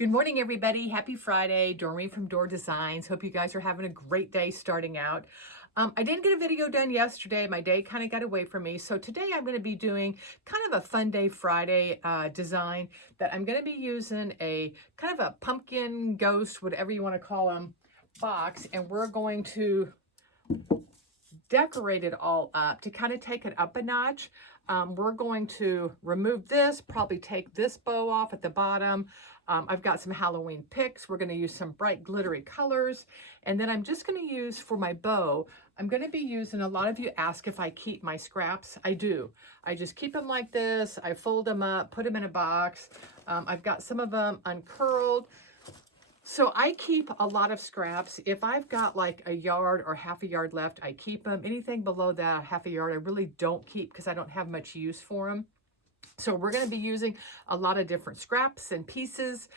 Good morning, everybody. Happy Friday. Doreen from Door Designs. Hope you guys are having a great day starting out. I didn't get a video done yesterday. My day kind of got away from me. So today I'm going to be doing kind of a Fun Day Friday design that I'm going to be using a kind of a pumpkin ghost, whatever you want to call them, box. And we're going to decorate it all up to kind of take it up a notch. We're going to remove this, probably take this bow off at the bottom. I've got some Halloween picks. We're going to use some bright glittery colors. And then I'm just going to use for my bow, I'm going to be using, a lot of you ask if I keep my scraps. I do. I just keep them like this. I fold them up, put them in a box. I've got some of them uncurled. So I keep a lot of scraps. If I've got like a yard or half a yard left, I keep them. Anything below that half a yard, I really don't keep because I don't have much use for them. So we're going to be using a lot of different scraps and pieces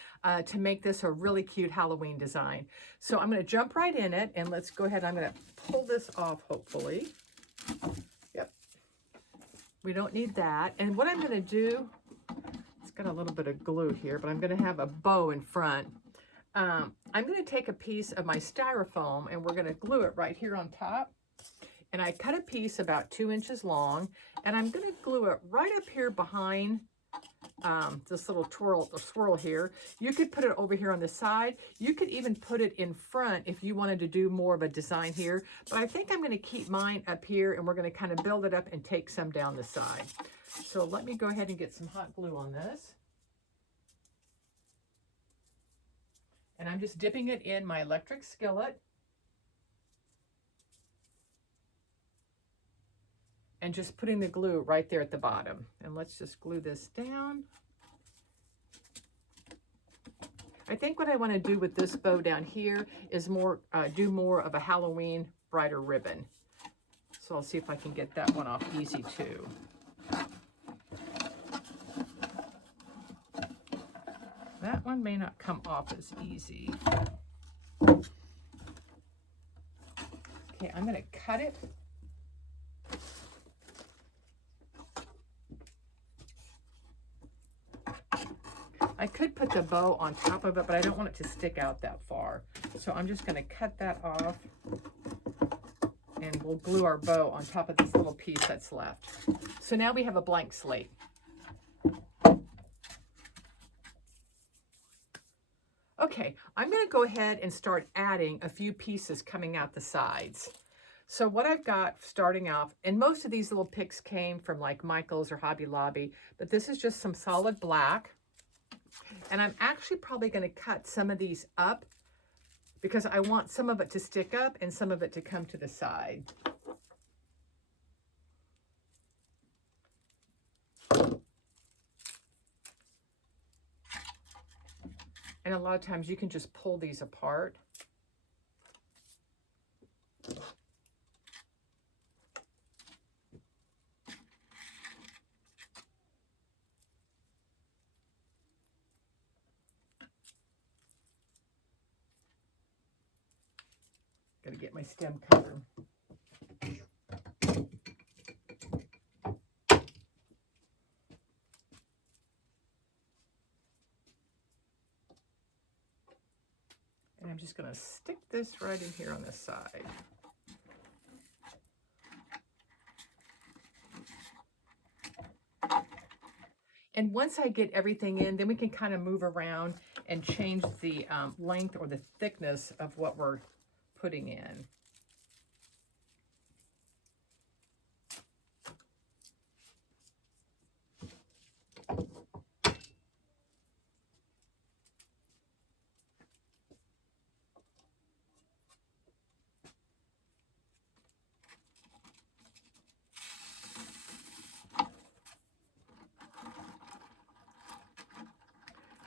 to make this a really cute Halloween design. So I'm going to jump right in it, and let's go ahead. I'm going to pull this off, hopefully. Yep. We don't need that. And what I'm going to do, it's got a little bit of glue here, but I'm going to have a bow in front. I'm going to take a piece of my styrofoam, and we're going to glue it right here on top. And I cut a piece about 2 inches long, and I'm going to glue it right up here behind this little swirl here. You could put it over here on the side. You could even put it in front if you wanted to do more of a design here. But I think I'm going to keep mine up here, and we're going to kind of build it up and take some down the side. So let me go ahead and get some hot glue on this. And I'm just dipping it in my electric skillet. And just putting the glue right there at the bottom. And let's just glue this down. I think what I want to do with this bow down here is do more of a Halloween brighter ribbon. So I'll see if I can get that one off easy too. That one may not come off as easy. Okay, I'm going to cut it. I could put the bow on top of it, but I don't want it to stick out that far. So I'm just going to cut that off, and we'll glue our bow on top of this little piece that's left. So now we have a blank slate. Okay, I'm going to go ahead and start adding a few pieces coming out the sides. So what I've got starting off, and most of these little picks came from like Michael's or Hobby Lobby, but this is just some solid black. And I'm actually probably going to cut some of these up because I want some of it to stick up and some of it to come to the side. And a lot of times you can just pull these apart. Gotta get my stem cutter. And I'm just gonna stick this right in here on the side. And once I get everything in, then we can kind of move around and change the length or the thickness of what we're putting in.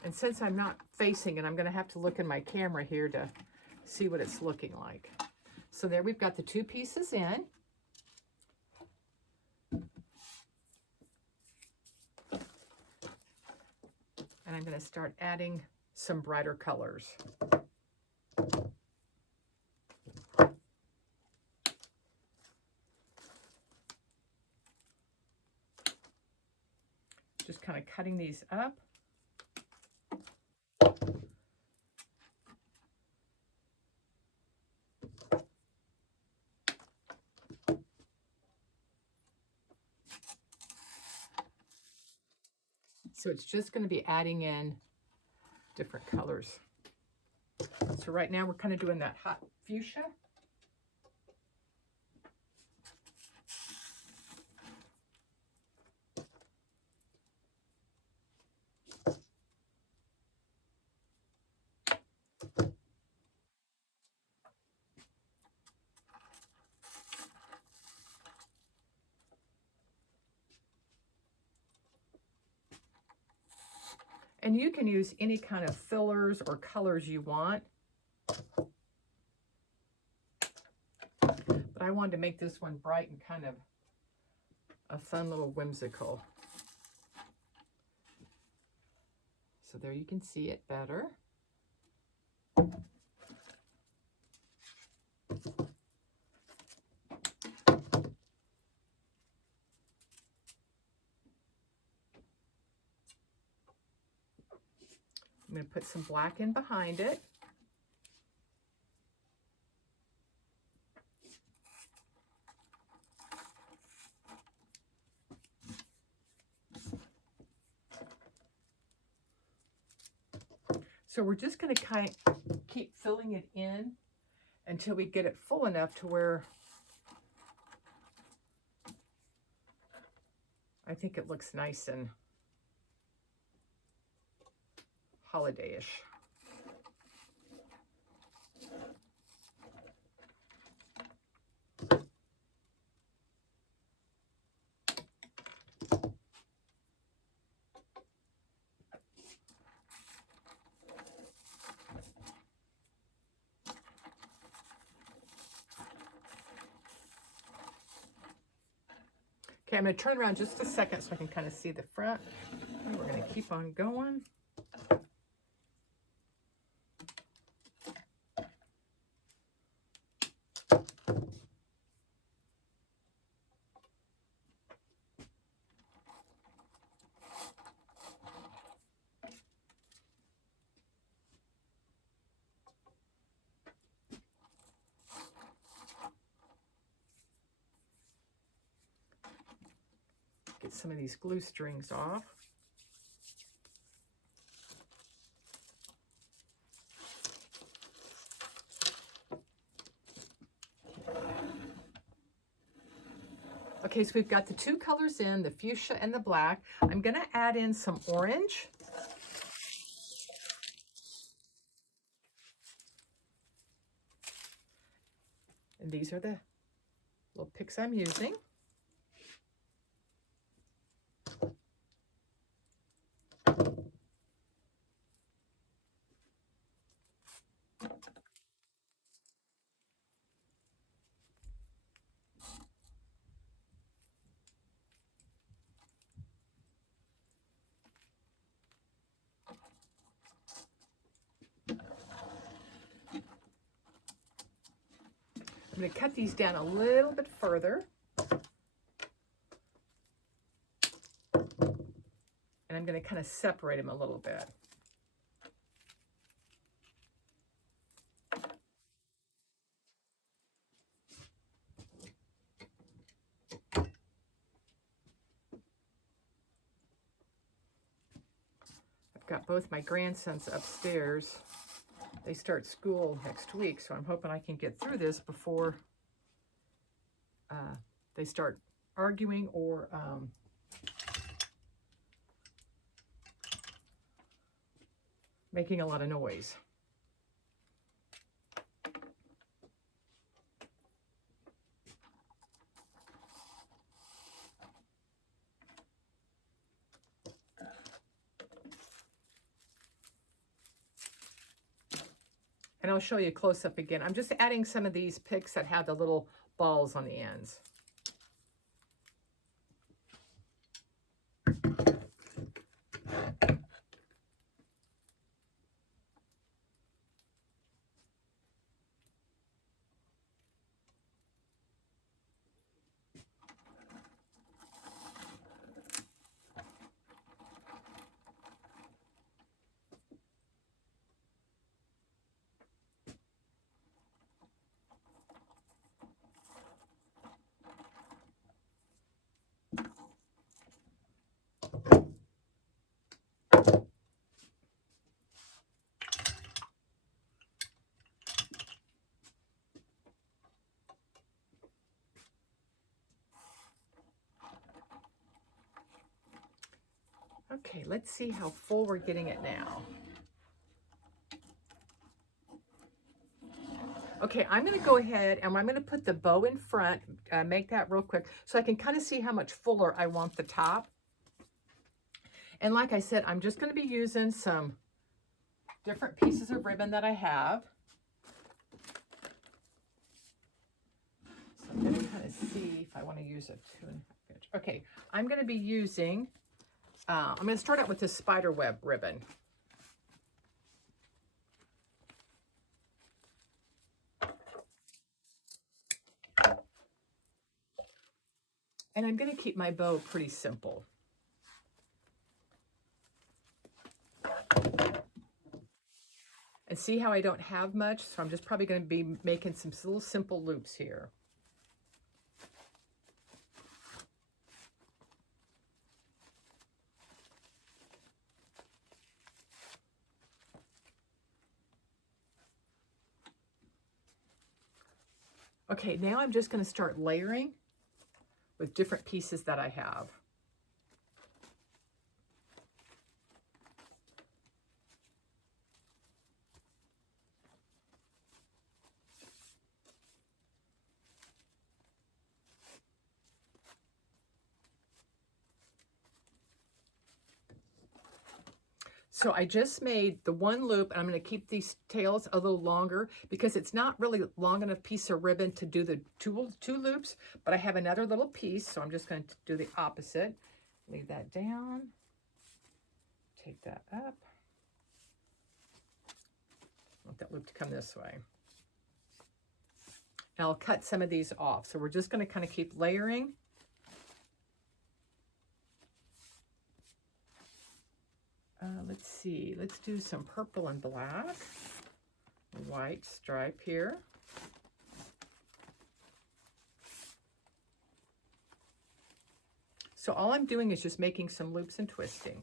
And since I'm not facing it, I'm going to have to look in my camera here to see what it's looking like. So there we've got the two pieces in. And I'm going to start adding some brighter colors. Just kind of cutting these up. So it's just going to be adding in different colors. So right now we're kind of doing that hot fuchsia. And you can use any kind of fillers or colors you want. But I wanted to make this one bright and kind of a fun little whimsical. So there you can see it better. I'm going to put some black in behind it. So we're just going to kind of keep filling it in until we get it full enough to where I think it looks nice and holiday-ish. Okay, I'm going to turn around just a second so I can kind of see the front. And we're going to keep on going. Get some of these glue strings off. Okay, so we've got the two colors in, the fuchsia and the black. I'm going to add in some orange. And these are the little picks I'm using. I'm going to cut these down a little bit further. And I'm going to kind of separate them a little bit. I've got both my grandsons upstairs. They start school next week, so I'm hoping I can get through this before they start arguing or making a lot of noise. And I'll show you close up again. I'm just adding some of these picks that have the little balls on the ends. Okay, let's see how full we're getting it now. Okay, I'm going to go ahead and I'm going to put the bow in front, make that real quick so I can kind of see how much fuller I want the top. And like I said, I'm just going to be using some different pieces of ribbon that I have. So I'm going to kind of see if I want to use a 2.5 inch. Okay, I'm going to be using, I'm going to start out with this spider web ribbon. And I'm going to keep my bow pretty simple. And see how I don't have much? So I'm just probably going to be making some little simple loops here. Okay, now I'm just going to start layering with different pieces that I have. So I just made the one loop, and I'm going to keep these tails a little longer because it's not really long enough piece of ribbon to do the two loops, but I have another little piece, so I'm just going to do the opposite. Leave that down, take that up. I want that loop to come this way. And I'll cut some of these off. So we're just going to kind of keep layering. Let's see, let's do some purple and black, white stripe here. So all I'm doing is just making some loops and twisting.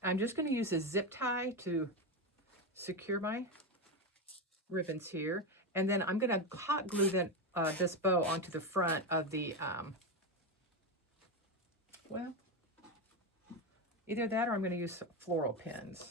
I'm just going to use a zip tie to secure my ribbons here. And then I'm going to hot glue this bow onto the front of the, well, either that or I'm going to use floral pins.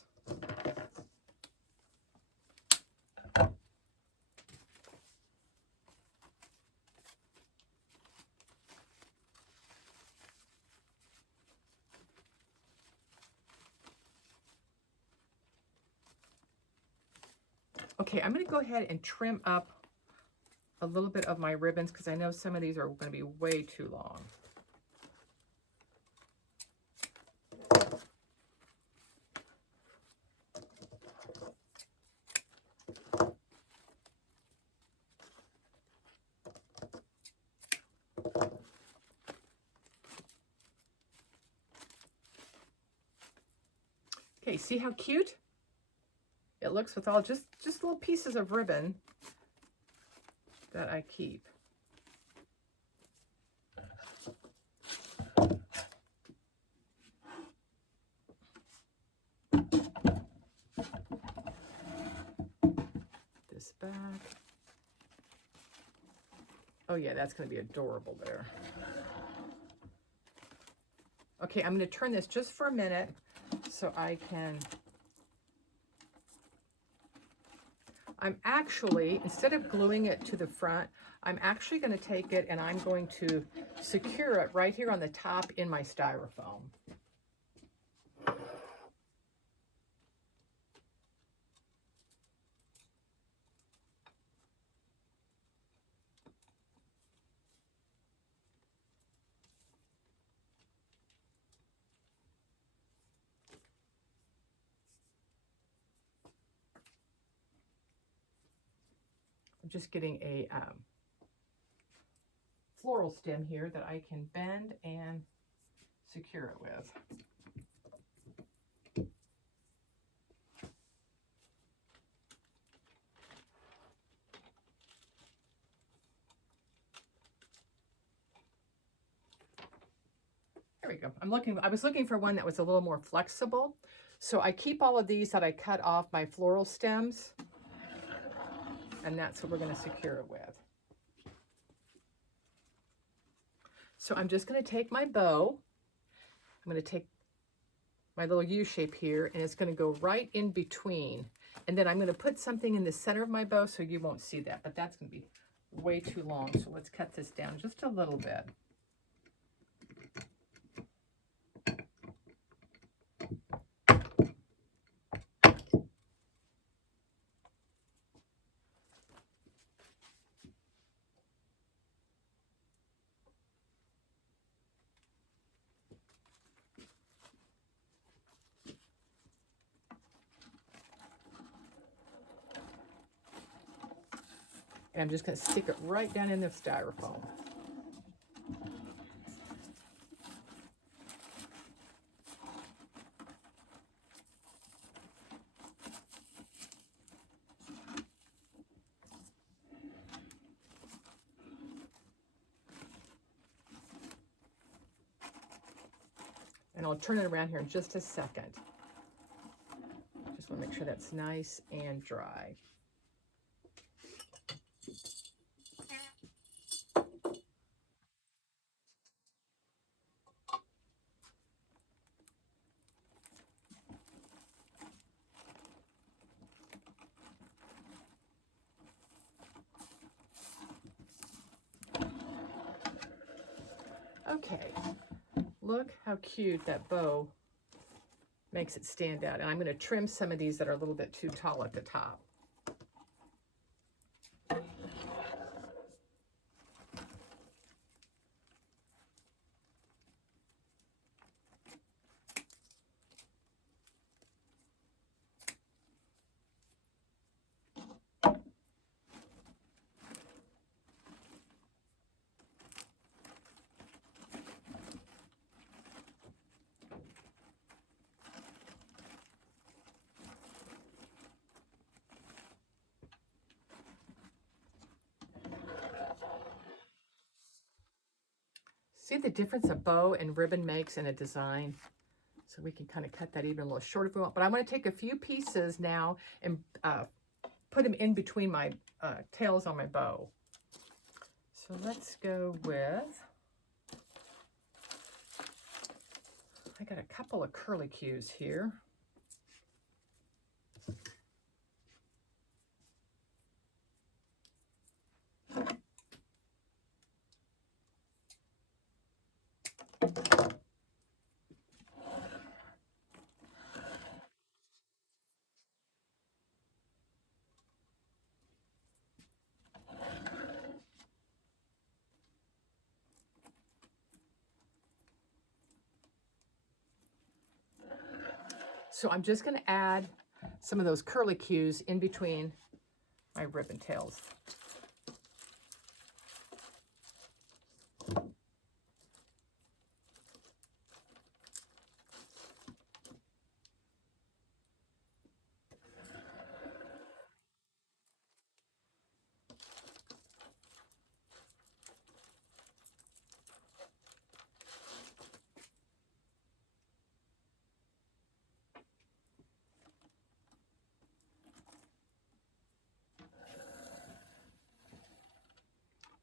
Okay, I'm going to go ahead and trim up a little bit of my ribbons because I know some of these are going to be way too long. Okay, see how cute it looks with all just little pieces of ribbon that I keep. This back. Oh yeah, that's going to be adorable there. Okay, I'm going to turn this just for a minute so I can... I'm actually, instead of gluing it to the front, I'm actually going to take it and I'm going to secure it right here on the top in my styrofoam. I'm just getting a floral stem here that I can bend and secure it with. There we go. I was looking for one that was a little more flexible. So I keep all of these that I cut off my floral stems, and that's what we're going to secure it with. So I'm just going to take my bow. I'm going to take my little U shape here, and it's going to go right in between. And then I'm going to put something in the center of my bow so you won't see that, but that's going to be way too long. So let's cut this down just a little bit. And I'm just going to stick it right down in the styrofoam. And I'll turn it around here in just a second. Just want to make sure that's nice and dry. Okay, look how cute that bow makes it stand out. And I'm going to trim some of these that are a little bit too tall at the top. See the difference a bow and ribbon makes in a design? So we can kind of cut that even a little short if we want. But I want to take a few pieces now and put them in between my tails on my bow. So let's go with, I got a couple of curlicues here. So I'm just going to add some of those curlicues in between my ribbon tails.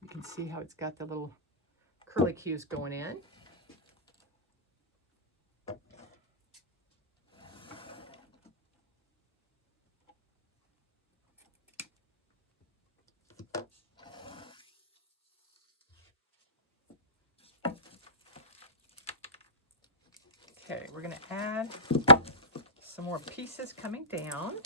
You can see how it's got the little curlicues going in. Okay, we're going to add some more pieces coming down.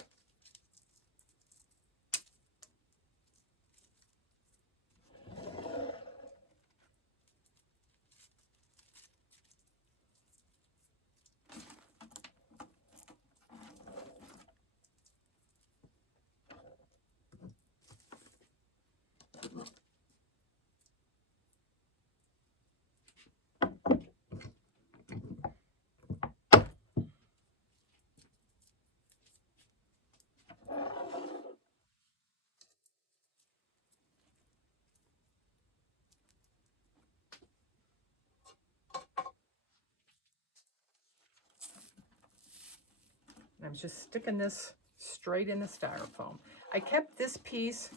I'm just sticking this straight in the styrofoam. I kept this piece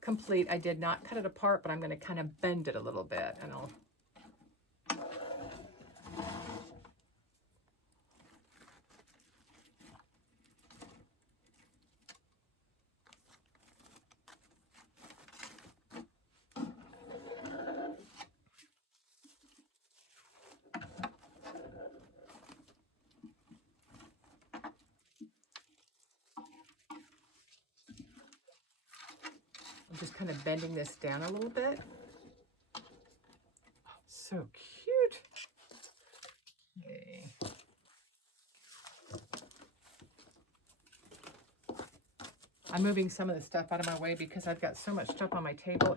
complete. I did not cut it apart, but I'm going to kind of bend it a little bit, and I'll I'm just kind of bending this down a little bit. Oh, so cute. Okay. I'm moving some of the stuff out of my way because I've got so much stuff on my table.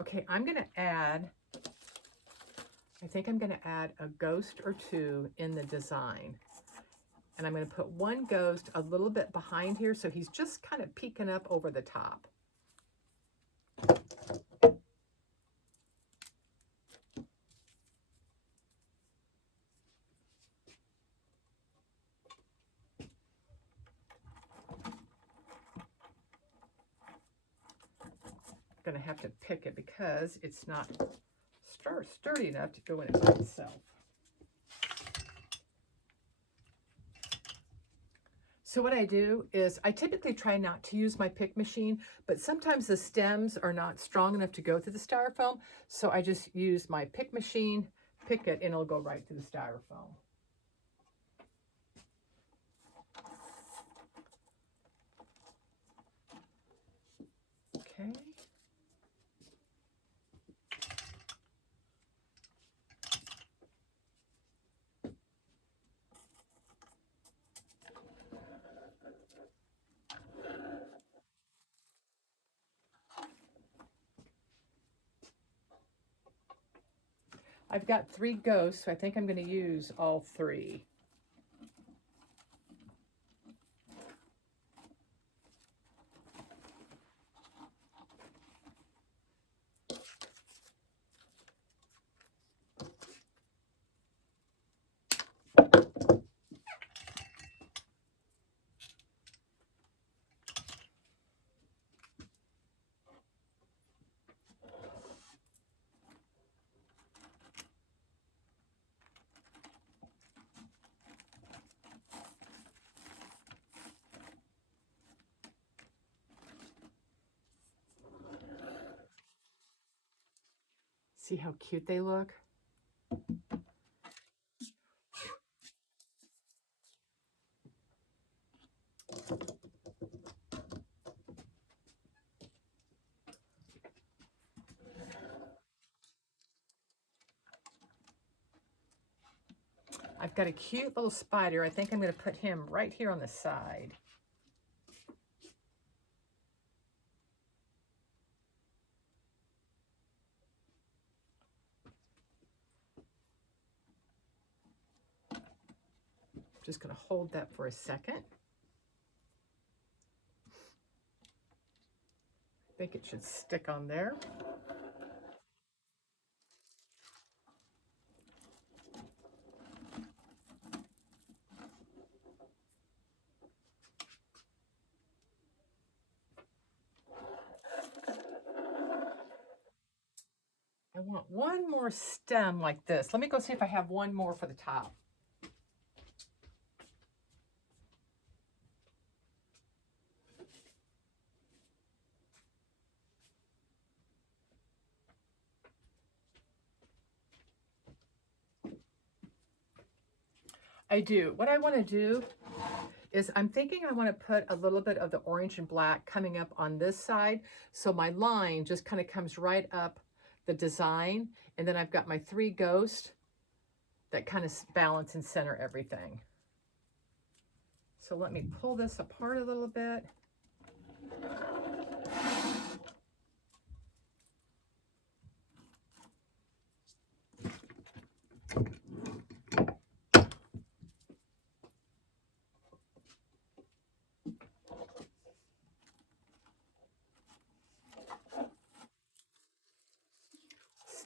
Okay, I'm going to add, I think I'm going to add a ghost or two in the design. And I'm going to put one ghost a little bit behind here so he's just kind of peeking up over the top. Going to have to pick it because it's not sturdy enough to go in it by itself. So what I do is I typically try not to use my pick machine, but sometimes the stems are not strong enough to go through the styrofoam. So I just use my pick machine, pick it, and it'll go right through the styrofoam. Okay. I've got 3 ghosts, so I think I'm going to use all 3. See how cute they look? I've got a cute little spider. I think I'm going to put him right here on the side. Just going to hold that for a second. I think it should stick on there. I want one more stem like this. Let me go see if I have one more for the top. I do. What I want to do is I'm thinking I want to put a little bit of the orange and black coming up on this side. So my line just kind of comes right up the design. And then I've got my 3 ghosts that kind of balance and center everything. So let me pull this apart a little bit.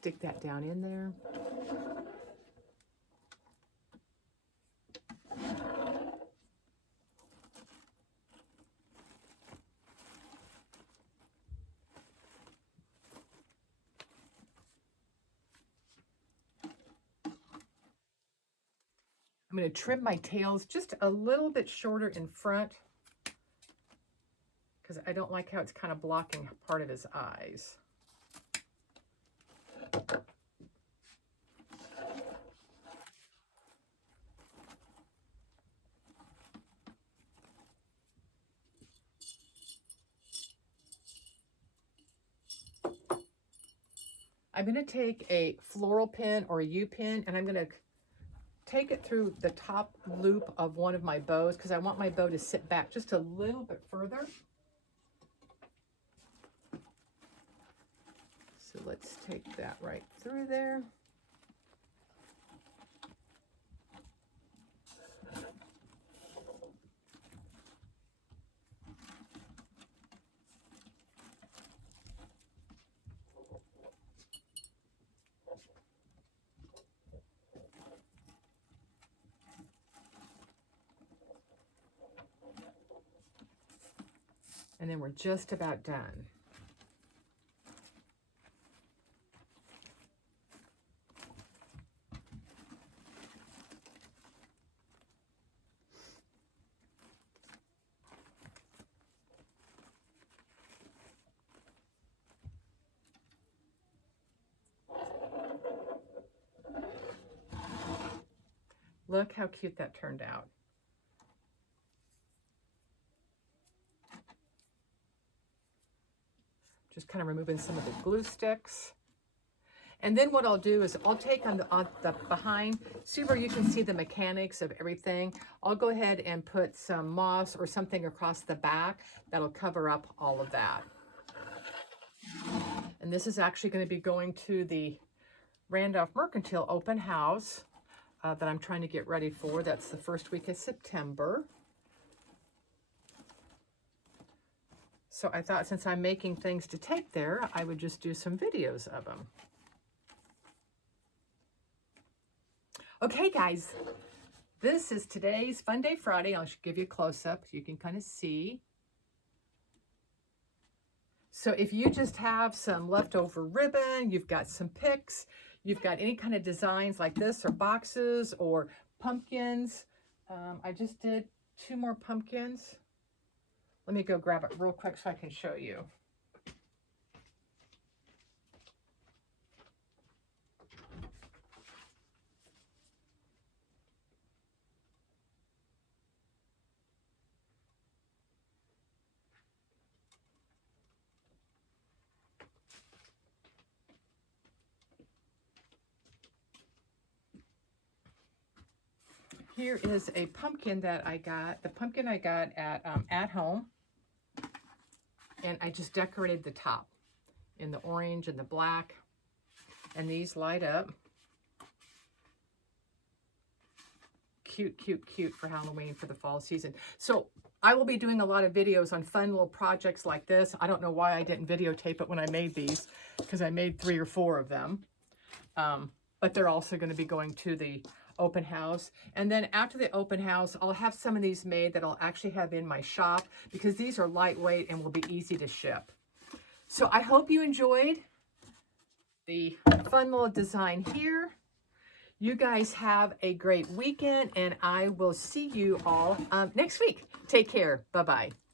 stick that down in there. I'm going to trim my tails just a little bit shorter in front because I don't like how it's kind of blocking part of his eyes. I'm going to take a floral pin or a U-pin, and I'm going to take it through the top loop of one of my bows because I want my bow to sit back just a little bit further. So let's take that right through there. And then we're just about done. Look how cute that turned out. Just kind of removing some of the glue sticks. And then what I'll do is I'll take on the behind, see where you can see the mechanics of everything. I'll go ahead and put some moss or something across the back that'll cover up all of that. And this is actually going to be going to the Randolph Mercantile open house that I'm trying to get ready for. That's the first week of September. So I thought since I'm making things to take there, I would just do some videos of them. Okay, guys, this is today's Fun Day Friday. I'll give you a close-up so you can kind of see. So if you just have some leftover ribbon, you've got some picks, you've got any kind of designs like this or boxes or pumpkins. I just did 2 more pumpkins. Let me go grab it real quick so I can show you. Here is a pumpkin that I got, the pumpkin I got at home. And I just decorated the top in the orange and the black. And these light up. Cute, cute, cute for Halloween for the fall season. So I will be doing a lot of videos on fun little projects like this. I don't know why I didn't videotape it when I made these, because I made 3 or 4 of them. But they're also going to be going to the open house. And then after the open house, I'll have some of these made that I'll actually have in my shop because these are lightweight and will be easy to ship. So I hope you enjoyed the fun little design here. You guys have a great weekend and I will see you all next week. Take care. Bye-bye.